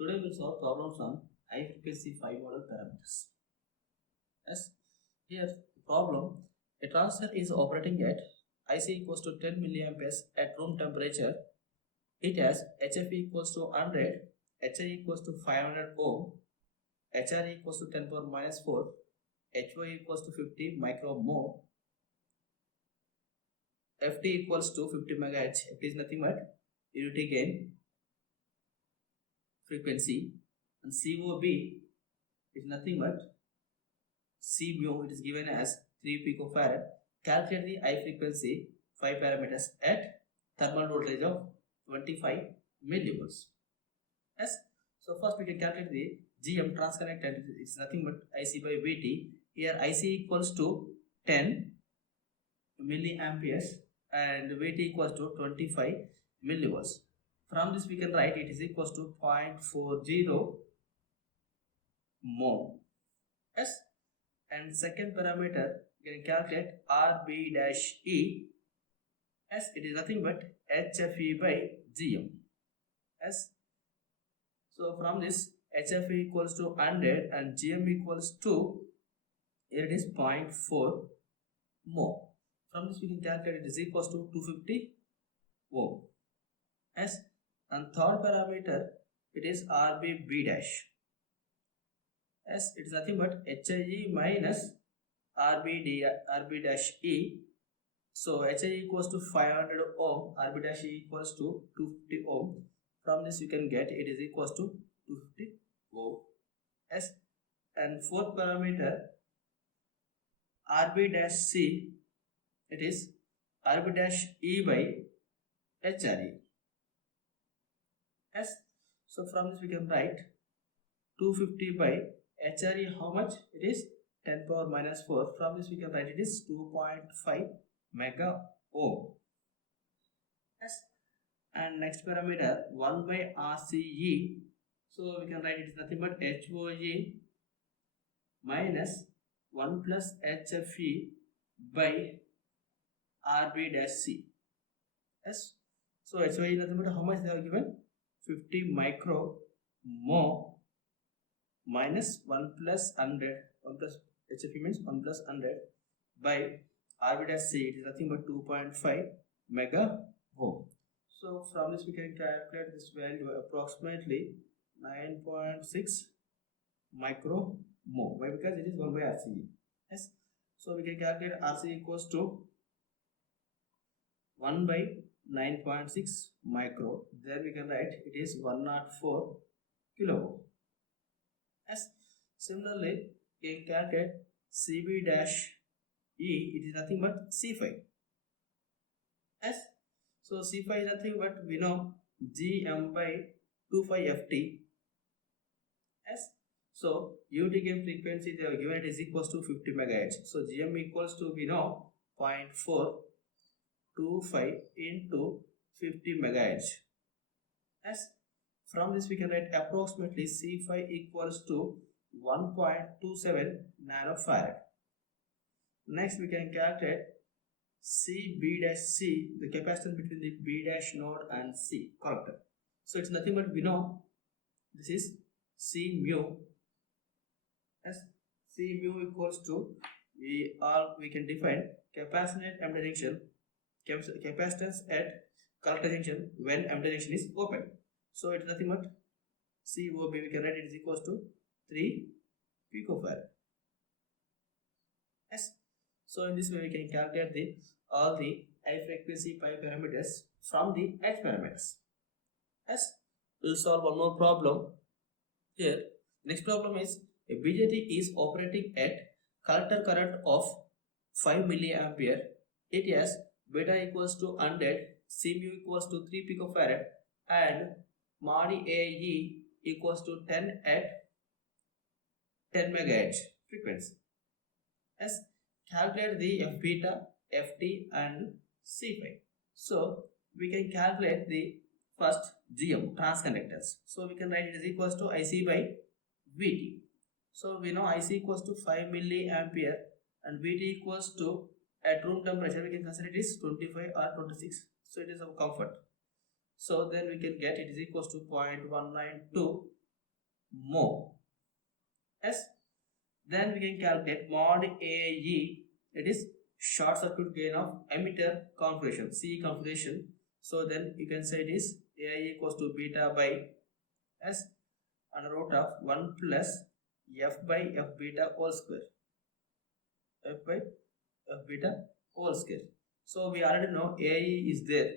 Today we'll solve problems on high frequency 5 model parameters. As here problem, a transistor is operating at IC equals to 10 milliamperes at room temperature. It has HF equals to 100, HI equals to 500 ohm, HR equals to 10 power minus 4, HY equals to 50 micromole, FT equals to 50 megahertz. FT is nothing but unity gain frequency, and COB is nothing but C mu. It is given as 3 picofarad. Calculate the high frequency 5 parameters at thermal voltage of 25 millivolts. Yes. So first we can calculate the GM transconductance. It's nothing but IC by VT. Here IC equals to 10 milliamperes and VT equals to 25 millivolts. From this we can write it is equals to 0.40 mho. Yes. And second parameter you can calculate RB dash E, as it is nothing but HFE by GM. As so from this HFE equals to 100 and GM equals to, here it is 0.4 mho. From this we can calculate it is equals to 250 ohm. As and third parameter it is RB dash, as it is nothing but HIE minus RB dash E. So HI equals to 500 ohm, RB dash E equals to 250 ohm. From this you can get it is equals to 250 ohm. Yes. And fourth parameter RB dash C, it is RB dash E by HRE. Yes. So from this we can write 250 by HRE, how much? It is 10 power minus 4. From this we can write it is 2.5 mega ohm. Yes. And next parameter 1 by RCE. So we can write it is nothing but HOE minus 1 plus HFE by RB dash C. Yes. So HOE is nothing but how much they have given? 50 micro mho minus 1 plus 100. 1 plus HFE means 1 plus 100 by RB dash C. It is nothing but 2.5 mega ohm. So from this we can calculate this value approximately 9.6 micro mho. Why? Because it is 1 by RCE. Yes. So we can calculate RCE equals to 1 by 9.6 micro. Then we can write it is 104 kilo ohm. Yes. Similarly, we can calculate CB dash E. It is nothing but C5. Yes. So C5 is nothing but we know GM by 25FT. Yes. So unity gain frequency they have given it is equals to 50 megahertz. So GM equals to we know 0.425 into 50 megahertz. Yes. From this we can write approximately C5 equals to 1.27 nanofarad. Next we can calculate CB dash C, the capacitance between the B dash node and C collector. So it's nothing but we know this is C mu. As C mu equals to we can define capacitance at emitter junction, capacitance at collector junction when emitter junction is open. So it's nothing but COB we can write it is equals to 3 picofarad. Yes. So in this way we can calculate all the high frequency pi parameters from the H parameters. Yes. We'll solve one more problem here. Next problem is a BJT is operating at collector current of 5 milliampere. It has beta equals to 100, C mu equals to 3 picofarad and mod AE equals to 10 at 10 megahertz frequency. Yes. Calculate the F beta, FT and C5. So we can calculate the first GM transconductance. So we can write it is equals to IC by VT. So we know IC equals to 5 milliampere and VT equals to, at room temperature we can consider it is 25 or 26. So it is of comfort. So then we can get it is equals to 0.192 mho. Yes. Then we can calculate mod AE, it is short circuit gain of emitter configuration, C configuration. So then you can say it is AE equals to beta by S under root of 1 plus F by F beta whole square. F by F beta whole square. So we already know AE is there.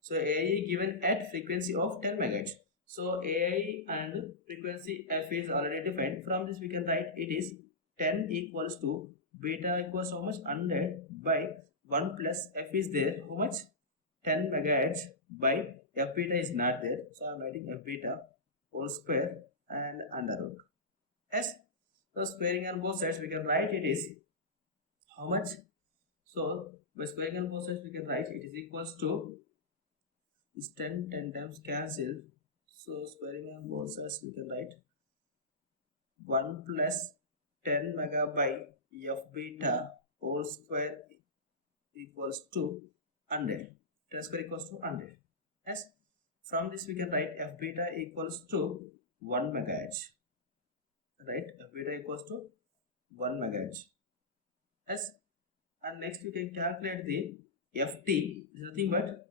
So AE given at frequency of 10 MHz. So AE and frequency F is already defined. From this we can write it is 10 equals to beta equals how much? 100 by 1 plus F is there. How much? 10 MHz by F beta is not there. So I am writing F beta whole square and under root. Yes. So squaring on both sides we can write it is how much? So by squaring on both sides we can write it is equals to this 10 times cancel. So squaring on both sides we can write 1 plus 10 mega by F beta whole square equals to 100. 10 square equals to 100. Yes. From this we can write F beta equals to 1 megahertz. Right? F beta equals to 1 megahertz. Yes. And next we can calculate the Ft is nothing but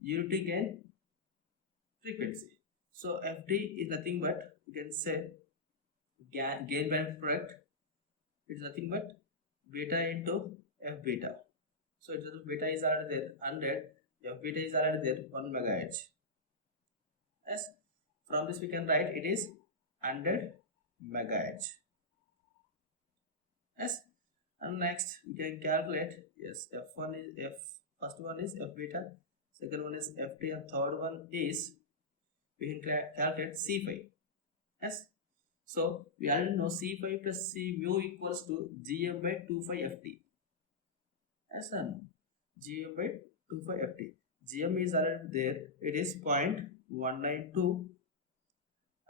unity gain frequency. So Ft is nothing but you can say gain band product. It's nothing but beta into F beta. So it's beta is already there 100. F beta is already there 1 megahertz. Yes. From this we can write it is 100 megahertz. Yes. And next we can calculate, yes, F1 is F, first one is F beta, second one is Ft, and third one is we can calculate C5. Yes. So we already know C5 plus C mu equals to Gm by 25 Ft. Yes, and Gm by 25 Ft. Gm is already there, it is 0.192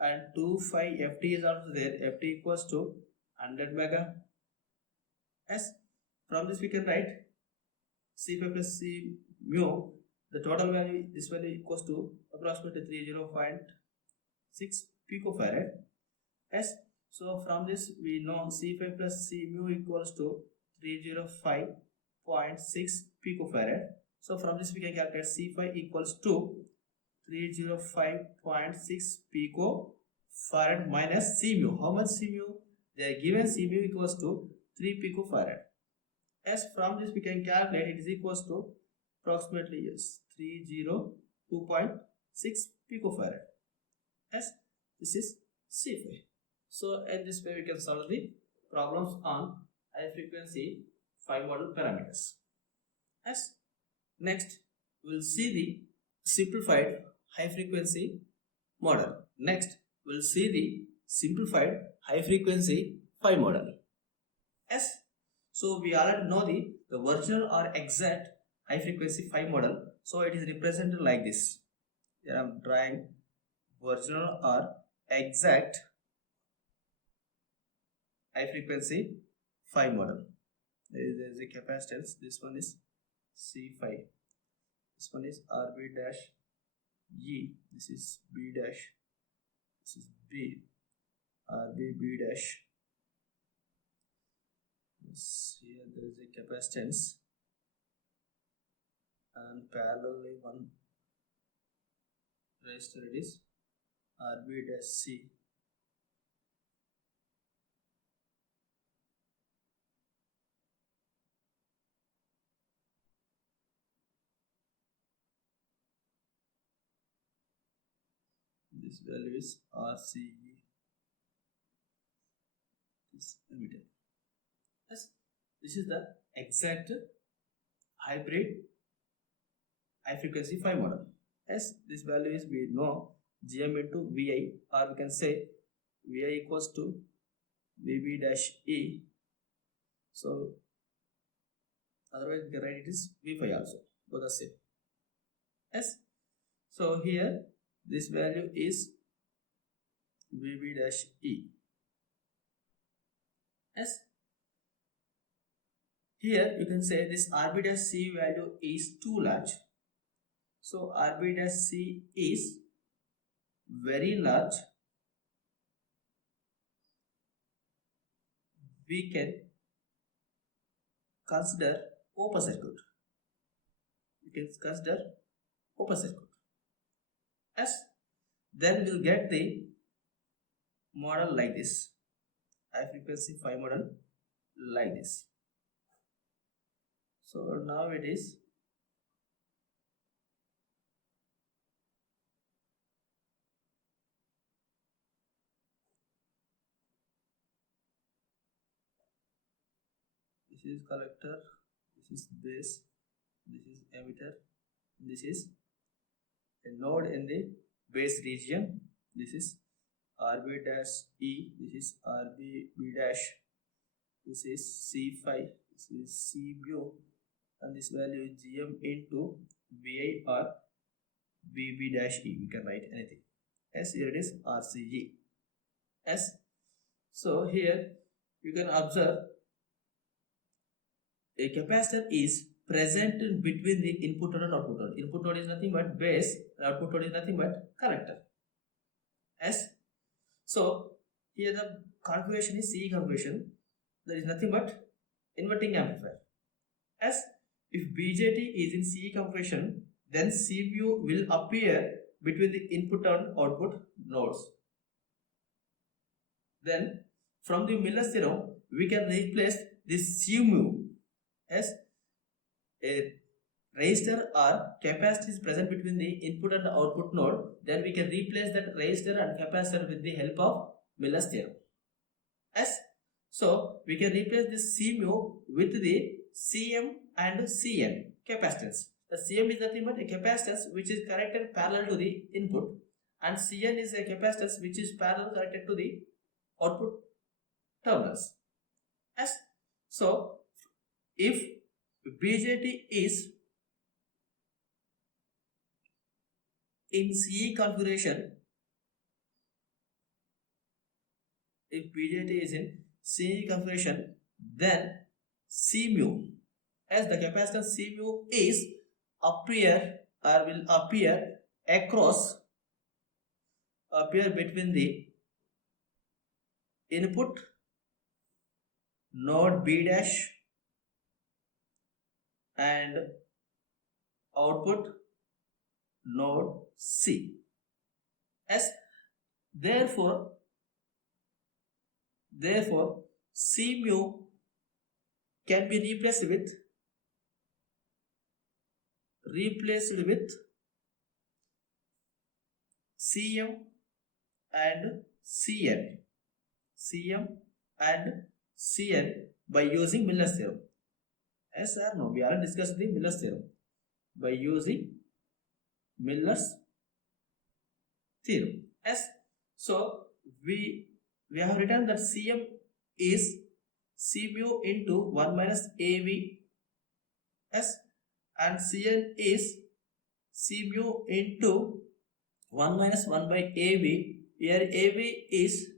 and 25 Ft is also there, Ft equals to 100 mega. Yes, from this we can write C5 plus C mu, the total value, this value equals to approximately 30.6 picofarad. Yes, so from this we know C5 plus C mu equals to 305.6 picofarad. So from this we can calculate C5 equals to 305.6 picofarad minus C mu. How much C mu? They are given C mu equals to 3 picofarad. As from this we can calculate it is equals to approximately, yes, 302.6 picofarad. As this is C5. So in this way we can solve the problems on high frequency 5 model parameters. As next we will see the simplified high frequency model. Next we will see the simplified high frequency 5 model. Yes. So we already know the original or exact high frequency 5 model. So it is represented like this. Here I am drawing original or exact high frequency 5 model. There is a capacitance. This one is C5. This one is RB dash E. This is B dash. This is B. RB B dash. Here there is a capacitance and parallelly one resistor, it is RB dash C. This value is RCE. This emitter. Yes, this is the exact hybrid high frequency 5 model. Yes, this value is we know Gm into Vi, or we can say Vi equals to Vb dash E. So otherwise we can write it is V5 also, both the same. Yes, so here this value is Vb dash E. Yes, here you can say this RB dash C value is too large. So RB dash C is very large. we can consider open circuit. We can consider open circuit. As then we'll get the model like this, high frequency 5 model like this. So now it is this is collector, this is base, this is emitter, this is a node in the base region, this is RB dash E, this is RB B dash, this is C5, this is C mu, and this value is GM into VI or VB dash E. We can write anything. As here it is RCG. As so here you can observe a capacitor is present in between the input node and output node. Input node is nothing but base, output node is nothing but collector. As so here the configuration is CE configuration. There is nothing but inverting amplifier. As if BJT is in CE configuration, then C mu will appear between the input and output nodes. Then from the Miller's theorem, we can replace this C mu as a resistor or capacitor is present between the input and the output node. Then we can replace that resistor and capacitor with the help of Miller's theorem. As so we can replace this C mu with the CM and CN capacitance. The CM is nothing but a capacitance which is connected parallel to the input, and CN is a capacitance which is parallel connected to the output terminals. As so if BJT is in CE configuration, if BJT is in CE configuration, then C mu, as the capacitance C mu is appear or will appear between the input node B dash and output node C. As therefore C mu can be replaced with CM and CN by using Miller's theorem. Yes or no? We already discussed the Miller's theorem. By using Miller's theorem. Yes. So we have written that CM is C mu into 1 minus AV. Yes. And Cn is C mu into 1 minus 1 by AV. Here AV is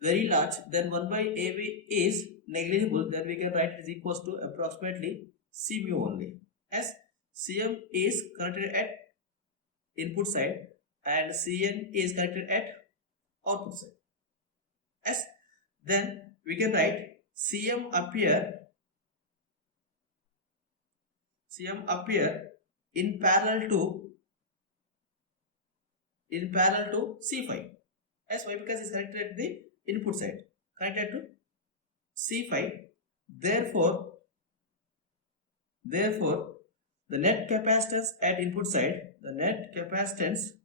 very large, then 1 by AV is negligible, then we can write it is equals to approximately C mu only. As Cm is connected at input side and Cn is connected at output side. As then we can write Cm appear in parallel to C5. As why? Because it's connected at the input side, connected to C5. Therefore the net capacitance at input side, the net capacitance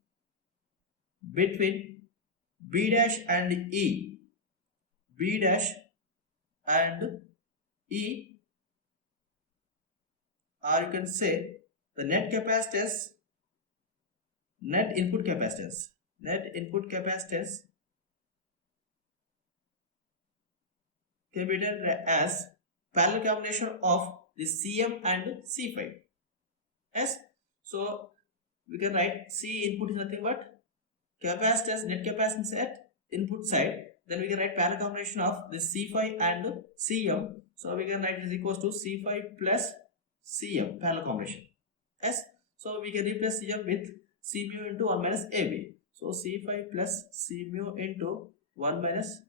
between B dash and E, or you can say the net input capacitance can be written as parallel combination of the Cm and C5. Yes, so we can write C input is nothing but capacitance, net capacitance at input side. Then we can write parallel combination of the C5 and Cm. So we can write it is equals to C5 plus Cm parallel combination. Yes, so we can replace Cm with C mu into 1 minus AB. So C5 plus C mu into 1 minus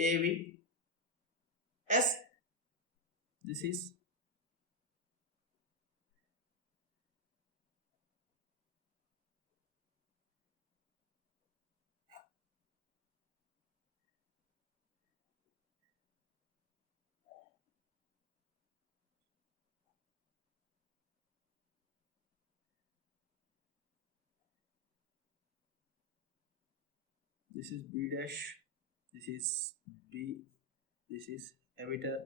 AV S. This is B dash, this is B, this is emitter,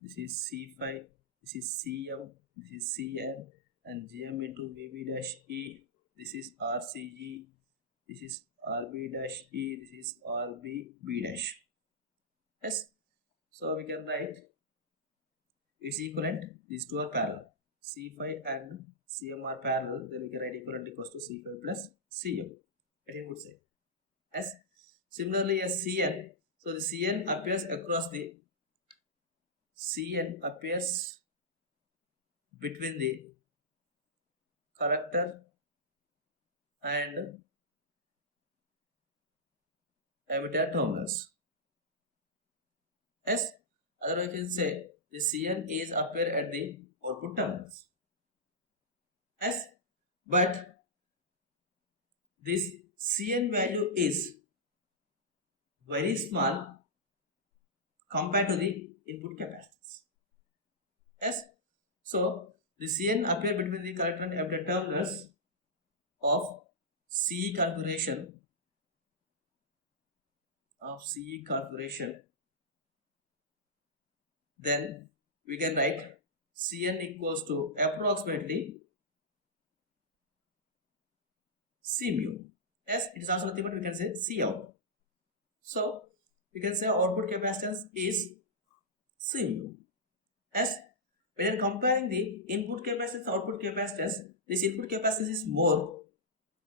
this is C5, this is CM, this is CN, and GM into VB dash E, this is RCG, this is RB dash E, this is RB B dash. Yes, so we can write its equivalent, these two are parallel, C5 and CM are parallel, then we can write equivalent equals to C5 plus CM. It would say. Yes. Similarly, as CN, so the CN appears across the between the collector and emitter terminals. Yes, otherwise we can say the CN is appear at the output terminals. Yes, but this CN value is very small compared to the input capacitance. Yes, so the CN appear between the collector and emitter terminals of CE configuration then we can write Cn equals to approximately C mu. Yes, it is also nothing but we can say C out. So we can say output capacitance is C mu. Yes, when comparing the input capacitance output capacitance, this input capacitance is more.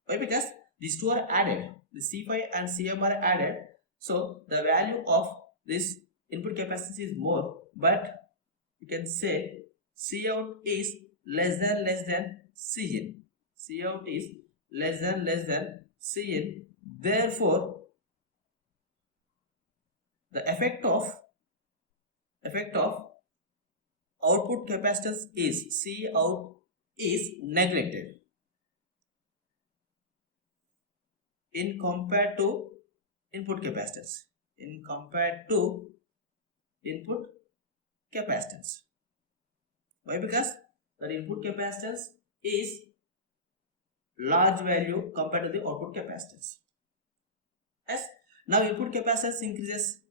Why? Because these two are added, the C5 and CM are added, so the value of this input capacitance is more, but you can say C out is less than C in. C out is less than C in. Therefore, the effect of output capacitance is C out is neglected in compared to input capacitance. Why? Because the input capacitance is large value compared to the output capacitance. Yes. Now input capacitance increases.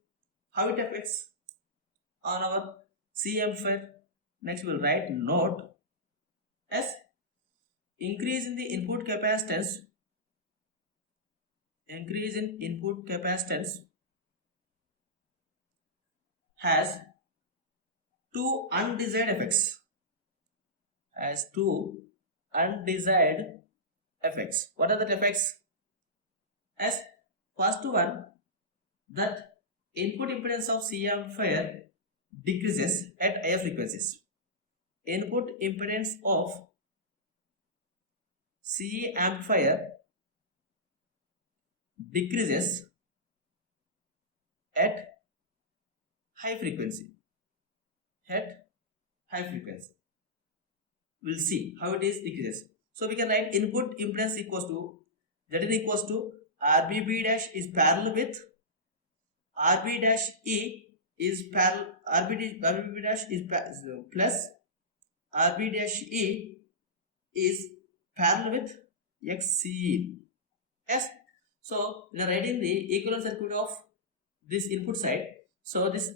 How it affects on our C amplifier? Next we will write note. Yes. Increase in the input capacitance. Has two undesired effects. What are the effects? As first one, that input impedance of C amplifier decreases at higher frequencies. Input impedance of C amplifier decreases at high frequency. We'll see how it is decreases. So we can write input impedance equals to Zn equals to RBB dash is parallel with RB dash E is parallel, RBB dash is plus RB dash E is parallel with XCE. Yes. So we are writing the equivalent circuit of this input side. So this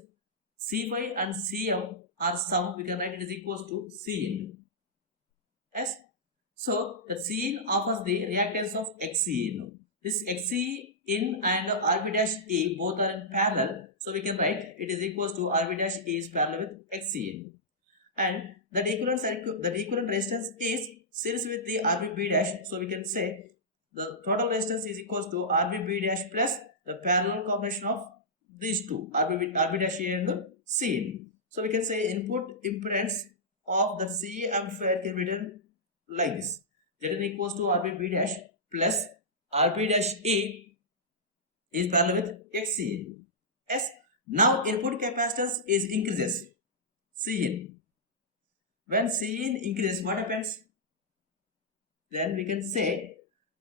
C5 and CM are sum. We can write it is equals to Cin. Yes. So the Cin offers the reactance of XCin. This XCin and RB dash E both are in parallel. So we can write it is equals to RB dash E is parallel with XCin. And that equivalent resistance is series with the RBB dash. So we can say the total resistance is equals to RBB dash plus the parallel combination of these two, RB dash A and Cin. So we can say input impedance of the CE amplifier can be written like this. Zn equals to RBB dash plus RB dash E is parallel with XCin. Yes. Now input capacitance is increases. Cin. When Cin increases, what happens? Then we can say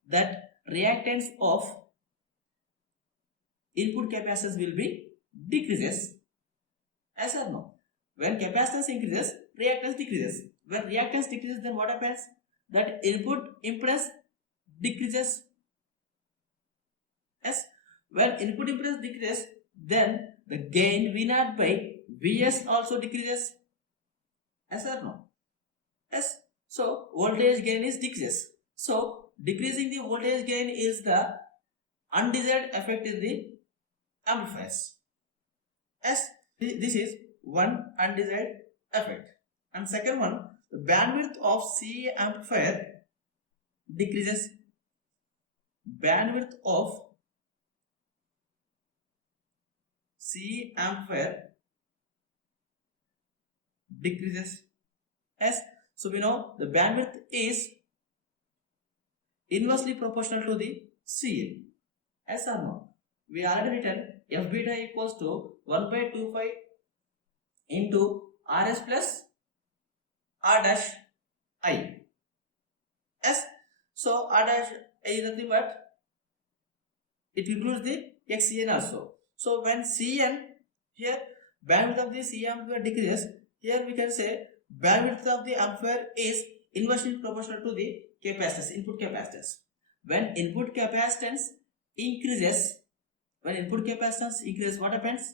that reactance of input capacitance will be decreases. Yes or no? When capacitance increases, reactance decreases. When reactance decreases, then what happens? That input impedance decreases. Yes. When input impedance decreases, then the gain V0 by Vs also decreases. Yes or no? Yes. So voltage gain is decreases. So decreasing the voltage gain is the undesired effect in the amplifiers. Yes. This is one undesired effect. And second one, the bandwidth of C amplifier decreases. Bandwidth of C amplifier decreases. Yes. So we know the bandwidth is inversely proportional to the Cin. Yes or no? We already written F beta equals to 1 by 2 pi into Rs plus R dash I. Yes. So R dash I is nothing but it includes the Xcn also. So when Cn here bandwidth of the C amplifier decreases, here we can say bandwidth of the amplifier is inversely proportional to the capacitance, input capacitance. When input capacitance increases, what happens?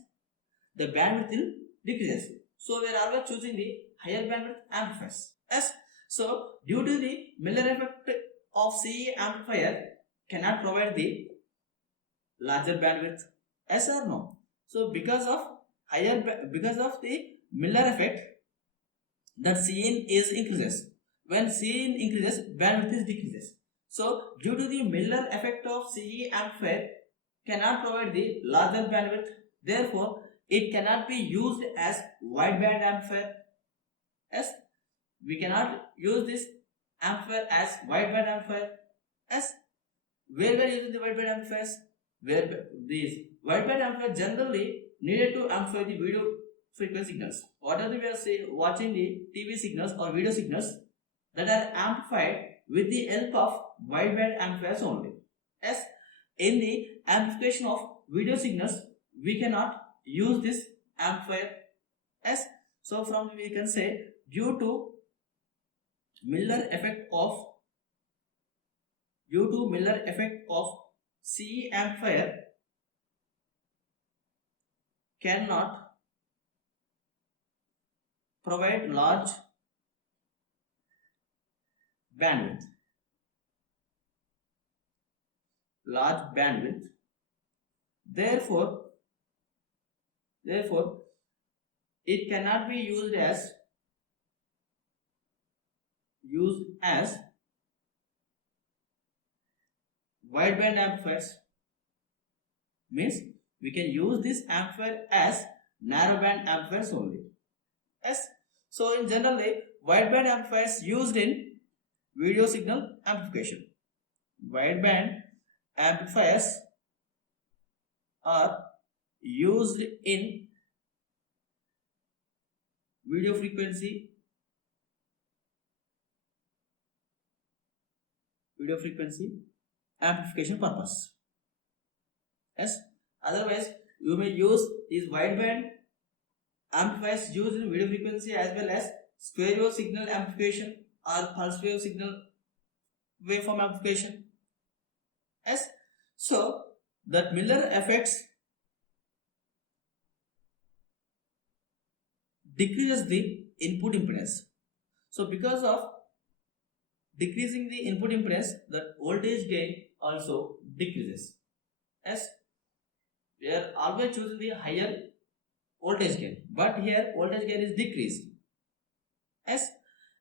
The bandwidth will decreases. So we are always choosing the higher bandwidth amplifiers. Yes. So due to the Miller effect of CE amplifier cannot provide the larger bandwidth. Yes or no? So because of the Miller effect, that Cin is increases. When Cin increases, bandwidth is decreases. So due to the Miller effect of CE amplifier cannot provide the larger bandwidth, therefore it cannot be used as wideband amplifier. Yes, we cannot use this amplifier as wideband amplifier. Yes, where we are using the wideband amplifiers? Where these wideband amplifiers generally needed to amplify the video frequency signals. Whatever we are watching the TV signals or video signals that are amplified with the help of wideband amplifiers only. Yes, in the amplification of video signals, we cannot use this amplifier. Yes, so from we can say due to Miller effect of CE amplifier cannot provide large bandwidth. Therefore it cannot be used as wideband amplifiers. Means we can use this amplifier as narrowband amplifiers only. Yes. So in generally wideband amplifiers used in video signal amplification. Wideband amplifiers are used in video frequency amplification purpose. Yes. Otherwise, you may use these wideband amplifiers used in video frequency as well as stereo signal amplification or pulse wave signal waveform amplification. Yes. So that Miller effects decreases the input impedance. So because of decreasing the input impedance, the voltage gain also decreases. Yes, we are always choosing the higher voltage gain, but here voltage gain is decreased. Yes,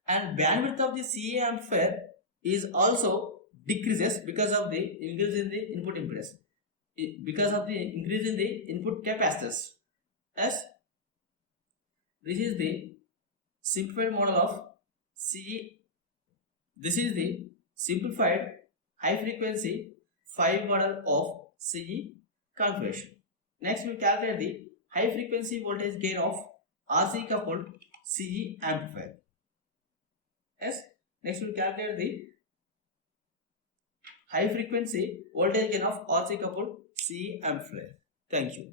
and bandwidth of the CA amplifier is also decreases because of the increase in the input impedance, because of the increase in the input capacitance. Yes, this is the simplified model of CE. This is the simplified high frequency 5 model of CE configuration. Next we calculate the high frequency voltage gain of RC coupled CE amplifier. Yes. Next we will calculate the high frequency voltage gain of RC coupled CE amplifier. Thank you.